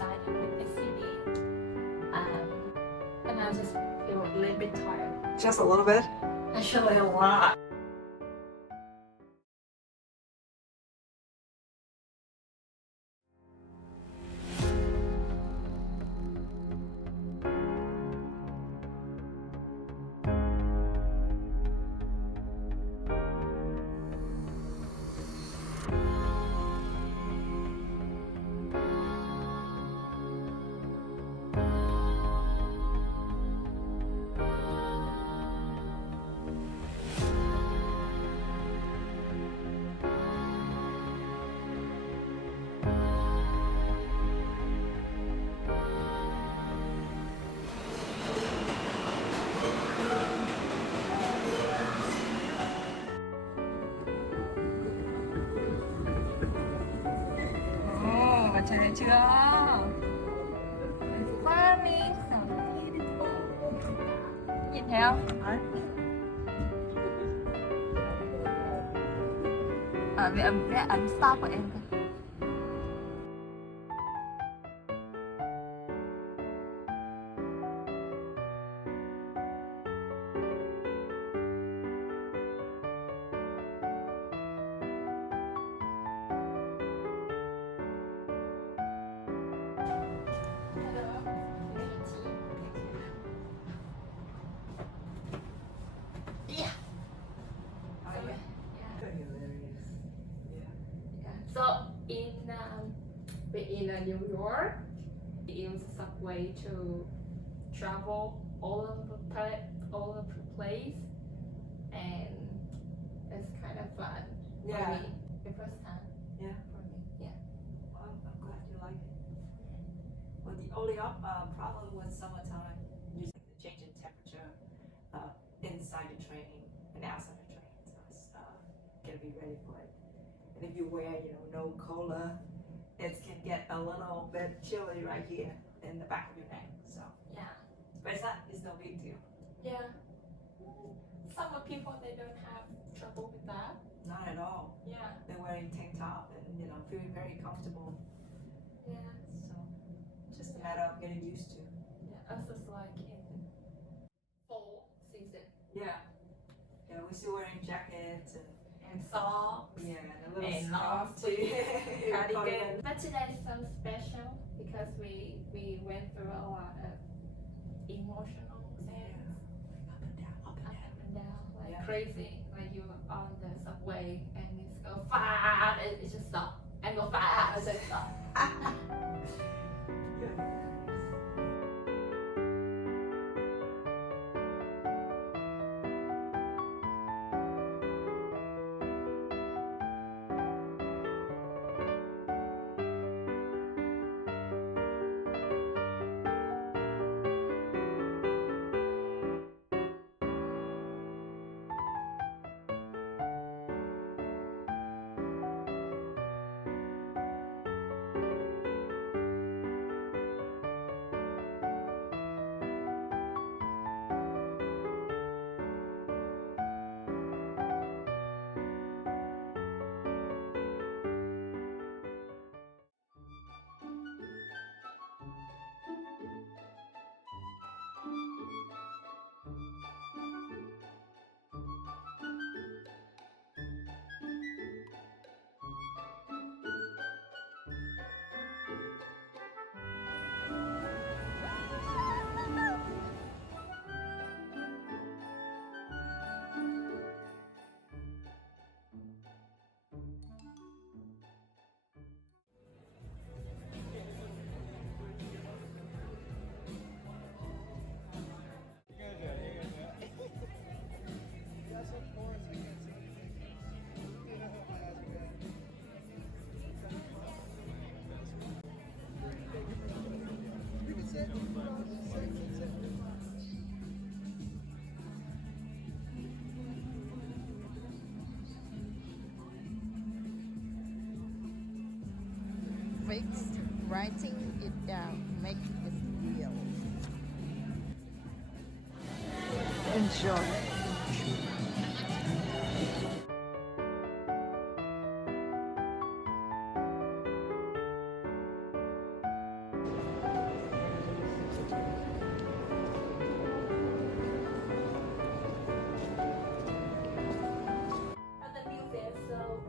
excited with this city. And I just feel a little bit tired. Just a little bit? Actually, a lot. Trời chưa? Funny, so beautiful. Nhìn thấy không? Vì cái ấn stop của em thôi. So in New York, we use subway to travel all of the place, and it's kind of fun for me. The first time. Yeah. For me. Yeah. Well, I'm glad you like it. Well, the only problem with summertime is the change in temperature inside the train and outside the train. So it's gotta be ready for it. And if you wear, no collar, it can get a little bit chilly right here in the back of your neck. So Yeah. but it's no big deal. Yeah. Some people, they don't have trouble with that. Not at all. Yeah. They're wearing tank top and feeling very comfortable. Yeah. So just a matter of getting used to. Yeah. Us is like in fall season. Yeah. Yeah, we're still wearing jackets And socks. and a little And scarf long too. cardigan. But today is so special because we went through a lot of emotional things. Up and down, up and Up down. and down, like Yeah. crazy. Like you were on the subway and it's go fast, and it just stop. And go fast, and then stop. Yeah. Fixed, writing it down, make it real. Enjoy.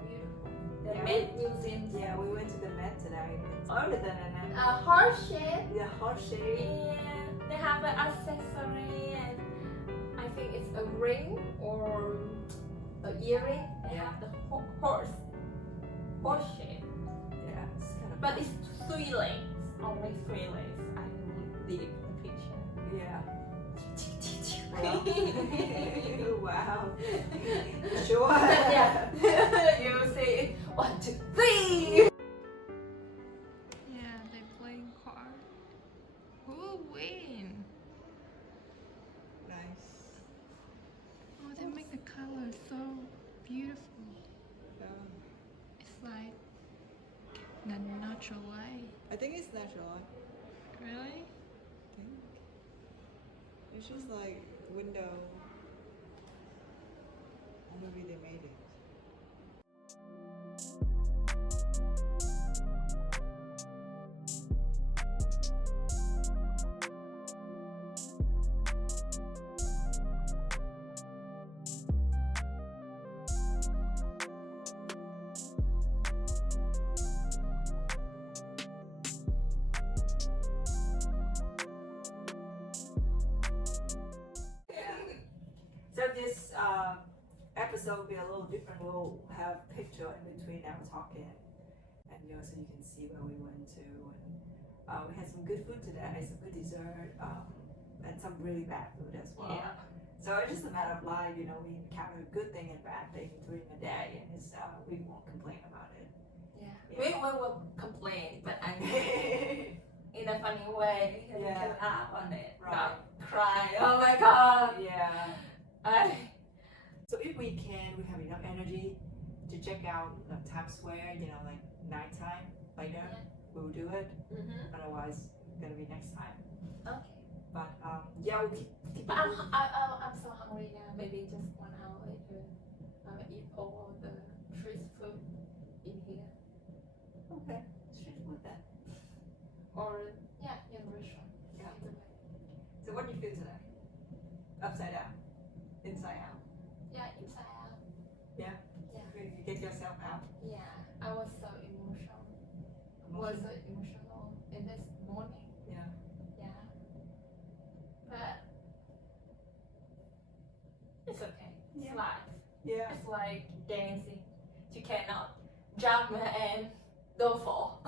beautiful. The Yeah. Met Museum. Yeah, we went to the Met today. It's older than an Heart shape. the heart shape. Yeah, they have an accessory and I think it's a ring or an earring. They Yeah. have the horse shape. Yeah, it's kind of. But it's 3 legs, only 3 legs. I will leave the picture. Yeah. Wow. Sure. Yeah, you see it. 1, 2, 3. Yeah, they playing cards. Who will win? Nice. Oh, they make the color so beautiful. Yeah. It's like the natural way. I think it's natural. Really? I think it's just like window. Maybe they made it. So this episode will be a little different. We'll have picture in between our talking, and so you can see where we went to. And we had some good food today, some good dessert, and some really bad food as well. Yeah. So it's just a matter of life, we encounter good thing and bad thing during the day, and it's we won't complain about it. Yeah. Yeah. We will complain, but I mean in a funny way. And we Yeah. can laugh on it. Right. Not cry. Oh my god. Yeah. So if we can, we have enough energy to check out Times Square, like nighttime later, Yeah. we'll do it. Mm-hmm. Otherwise, it's gonna be next time. Okay. But yeah, we'll keep But I'm so hungry now. Maybe just 1 hour later, I will eat all the street food in here. okay. Street food then. Or yeah, in the restaurant. Yeah. Either way. So what do you feel today? Upside down, inside out. Yeah, inside out. Yeah. Yeah. You get yourself out. Yeah. I was so emotional. Was so emotional in this morning. Yeah. Yeah. But it's okay. It's Yeah. life. Yeah. It's like dancing. You cannot jump and don't fall.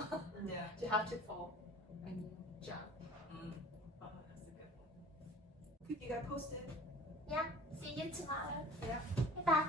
Yeah. You have to fall when you jump. Mm. Oh, that's a good one. Keep you guys posted. Yeah. See you tomorrow. Yeah. Bye bye.